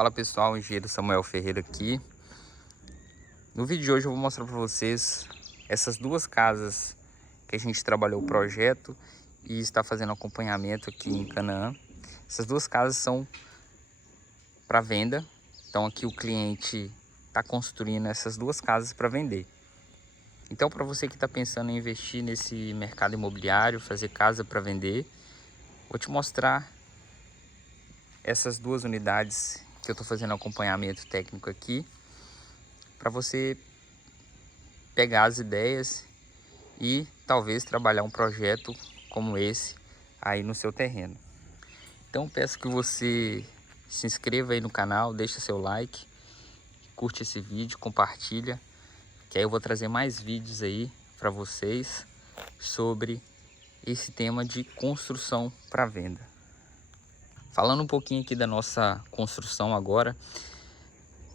Fala pessoal, engenheiro Samuel Ferreira aqui. No vídeo de hoje eu vou mostrar para vocês essas duas casas que a gente trabalhou o projeto e está fazendo acompanhamento aqui em Canaã. Essas duas casas são para venda, então aqui o cliente está construindo essas duas casas para vender. Então, para você que está pensando em investir nesse mercado imobiliário, fazer casa para vender, vou te mostrar essas duas unidades que eu estou fazendo acompanhamento técnico aqui, para você pegar as ideias e talvez trabalhar um projeto como esse aí no seu terreno. Então peço que você se inscreva aí no canal, deixa seu like, curte esse vídeo, compartilha, que aí eu vou trazer mais vídeos aí para vocês sobre esse tema de construção para venda. Falando um pouquinho aqui da nossa construção agora,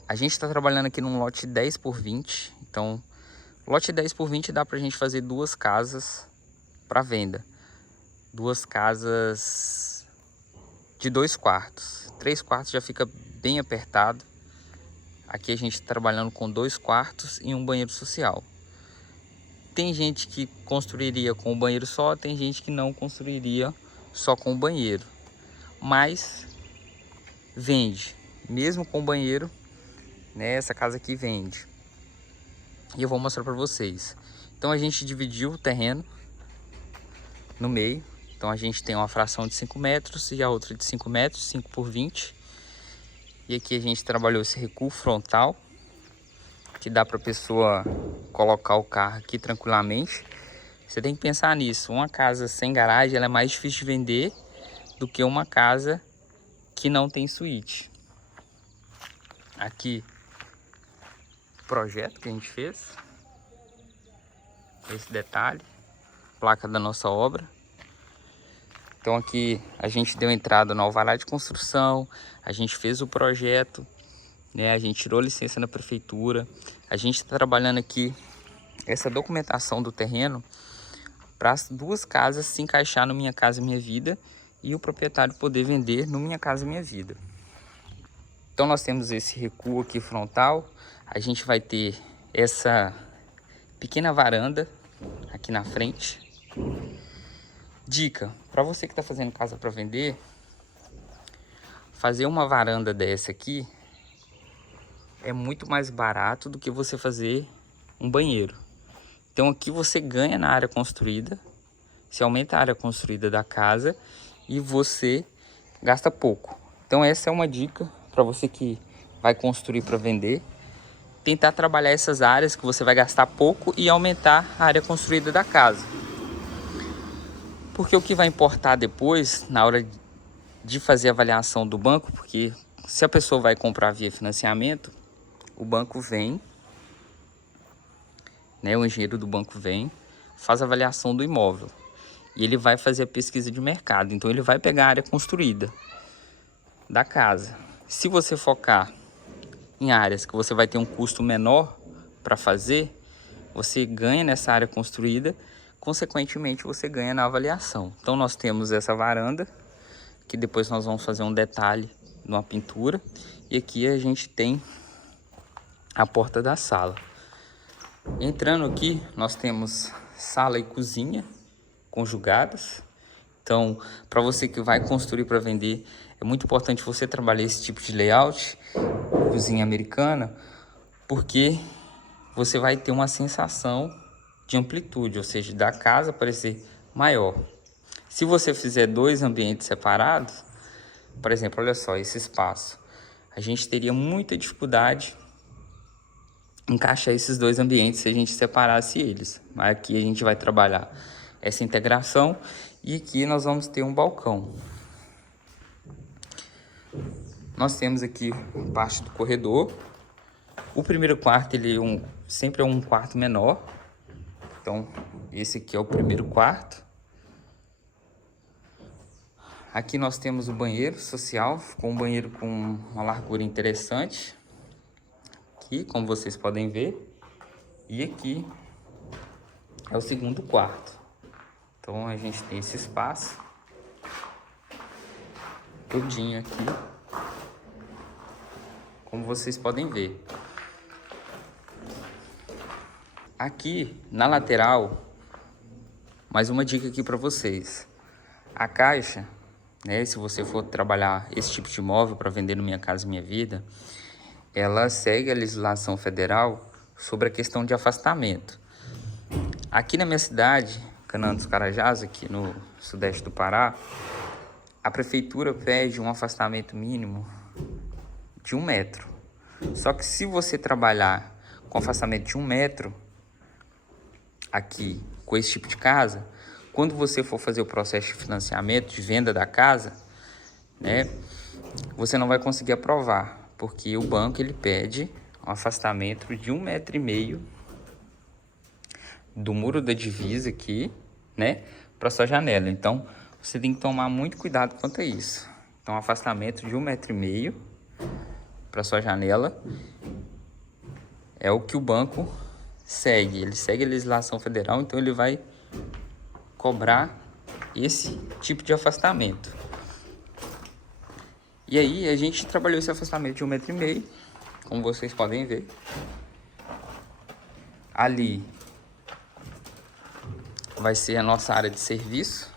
a gente está trabalhando aqui num lote 10 por 20, então lote 10 por 20 dá para a gente fazer duas casas para venda. Duas casas de 2 quartos, 3 quartos já fica bem apertado. Aqui a gente está trabalhando com 2 quartos e um banheiro social. Tem gente que construiria com o banheiro só, tem gente que não construiria só com o banheiro. Mas vende, mesmo com banheiro, né? Essa casa aqui vende. E eu vou mostrar para vocês. Então a gente dividiu o terreno no meio. Então a gente tem uma fração de 5 metros e a outra de 5 metros, 5 por 20. E aqui a gente trabalhou esse recuo frontal, que dá para a pessoa colocar o carro aqui tranquilamente. Você tem que pensar nisso. Uma casa sem garagem ela é mais difícil de vender do que uma casa que não tem suíte. Aqui o projeto que a gente fez, esse detalhe, placa da nossa obra. Então aqui a gente deu entrada no alvará de construção, a gente fez o projeto, né? A gente tirou licença na prefeitura, a gente está trabalhando aqui essa documentação do terreno para as duas casas se encaixar no Minha Casa Minha Vida e o proprietário poder vender no Minha Casa Minha Vida. Então nós temos esse recuo aqui frontal, a gente vai ter essa pequena varanda aqui na frente. Dica, para você que está fazendo casa para vender, fazer uma varanda dessa aqui é muito mais barato do que você fazer um banheiro. Então aqui você ganha na área construída, você aumenta a área construída da casa e você gasta pouco. Então essa é uma dica para você que vai construir para vender. Tentar trabalhar essas áreas que você vai gastar pouco e aumentar a área construída da casa. Porque o que vai importar depois, na hora de fazer a avaliação do banco, porque se a pessoa vai comprar via financiamento, o banco vem, né, o engenheiro do banco vem, faz a avaliação do imóvel. E ele vai fazer a pesquisa de mercado. Então ele vai pegar a área construída da casa. Se você focar em áreas que você vai ter um custo menor para fazer, você ganha nessa área construída, consequentemente você ganha na avaliação. Então nós temos essa varanda, que depois nós vamos fazer um detalhe numa pintura, e aqui a gente tem a porta da sala. Entrando aqui, nós temos sala e cozinha conjugadas. Então, para você que vai construir para vender, é muito importante você trabalhar esse tipo de layout, cozinha americana, porque você vai ter uma sensação de amplitude, ou seja, da casa parecer maior. Se você fizer dois ambientes separados, por exemplo, olha só esse espaço, a gente teria muita dificuldade em encaixar esses dois ambientes se a gente separasse eles. Mas aqui a gente vai trabalhar essa integração e aqui nós vamos ter um balcão. Nós temos aqui parte do corredor. O primeiro quarto ele sempre é um quarto menor. Então esse aqui é o primeiro quarto. Aqui nós temos o banheiro social, com um banheiro com uma largura interessante. Aqui, como vocês podem ver. E aqui é o segundo quarto. Então a gente tem esse espaço todinho aqui. como vocês podem ver. Aqui na lateral, mais uma dica aqui para vocês. A caixa, né, se você for trabalhar esse tipo de imóvel para vender no Minha Casa Minha Vida, ela segue a legislação federal sobre a questão de afastamento. Aqui na minha cidade, Canaã dos Carajás, aqui no sudeste do Pará, a prefeitura pede um afastamento mínimo de 1 metro. Só que se você trabalhar com afastamento de 1 metro, aqui com esse tipo de casa, quando você for fazer o processo de financiamento, de venda da casa, né, você não vai conseguir aprovar, porque o banco ele pede um afastamento de 1,5 metro do muro da divisa aqui, né, para sua janela. Então, você tem que tomar muito cuidado quanto a isso. Então, afastamento de 1,5 metro para sua janela é o que o banco segue. Ele segue a legislação federal, então ele vai cobrar esse tipo de afastamento. E aí, a gente trabalhou esse afastamento de 1,5 metro, como vocês podem ver. Ali vai ser a nossa área de serviço,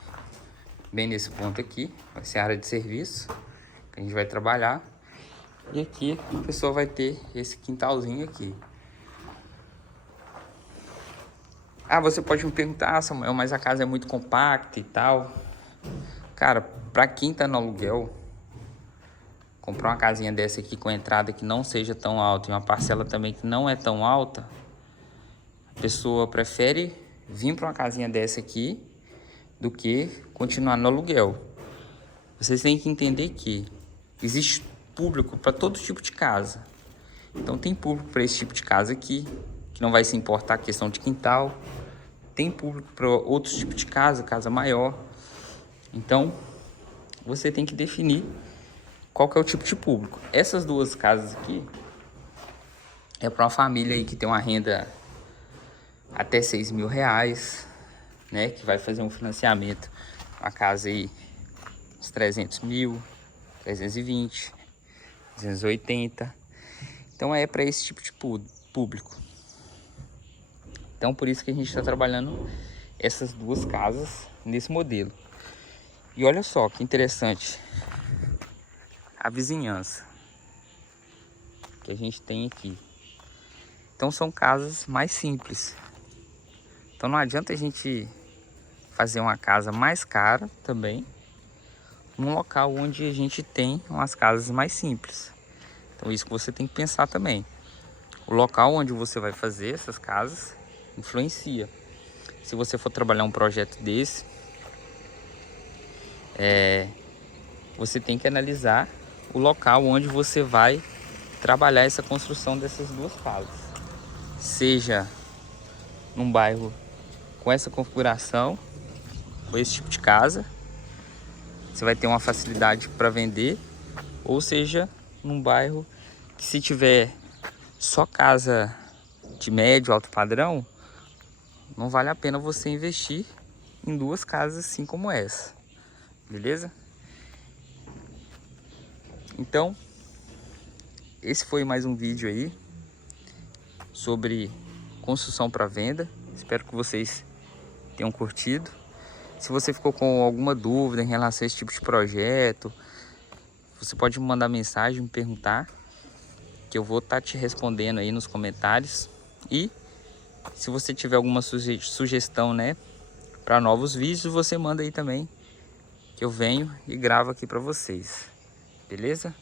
bem nesse ponto aqui, vai ser a área de serviço que a gente vai trabalhar. E aqui a pessoa vai ter esse quintalzinho aqui. Ah, você pode me perguntar, Samuel, mas a casa é muito compacta e tal. Cara, pra quem tá no aluguel, comprar uma casinha dessa aqui com entrada que não seja tão alta e uma parcela também que não é tão alta, a pessoa prefere vir para uma casinha dessa aqui do que continuar no aluguel. Vocês têm que entender que existe público para todo tipo de casa. Então tem público para esse tipo de casa aqui, que não vai se importar a questão de quintal. Tem público para outros tipos de casa, casa maior. Então você tem que definir qual que é o tipo de público. Essas duas casas aqui é para uma família aí que tem uma renda até R$6.000, né? Que vai fazer um financiamento, uma casa aí uns 300 mil, 320, 280. Então é para esse tipo de público. Então por isso que a gente está trabalhando essas duas casas nesse modelo. E olha só que interessante a vizinhança que a gente tem aqui. Então são casas mais simples. Então não adianta a gente fazer uma casa mais cara também num local onde a gente tem umas casas mais simples. Então isso que você tem que pensar também. O local onde você vai fazer essas casas influencia. Se você for trabalhar um projeto desse, você tem que analisar o local onde você vai trabalhar essa construção dessas duas casas. Seja num bairro com essa configuração, com esse tipo de casa, você vai ter uma facilidade para vender, ou seja, num bairro que se tiver só casa de médio, alto padrão, não vale a pena você investir em duas casas assim como essa, beleza? Então, esse foi mais um vídeo aí sobre construção para venda. Espero que vocês tenham curtido. Se você ficou com alguma dúvida em relação a esse tipo de projeto, você pode me mandar mensagem, me perguntar, que eu vou estar te respondendo aí nos comentários. E se você tiver alguma sugestão, né, para novos vídeos, você manda aí também, que eu venho e gravo aqui para vocês. Beleza?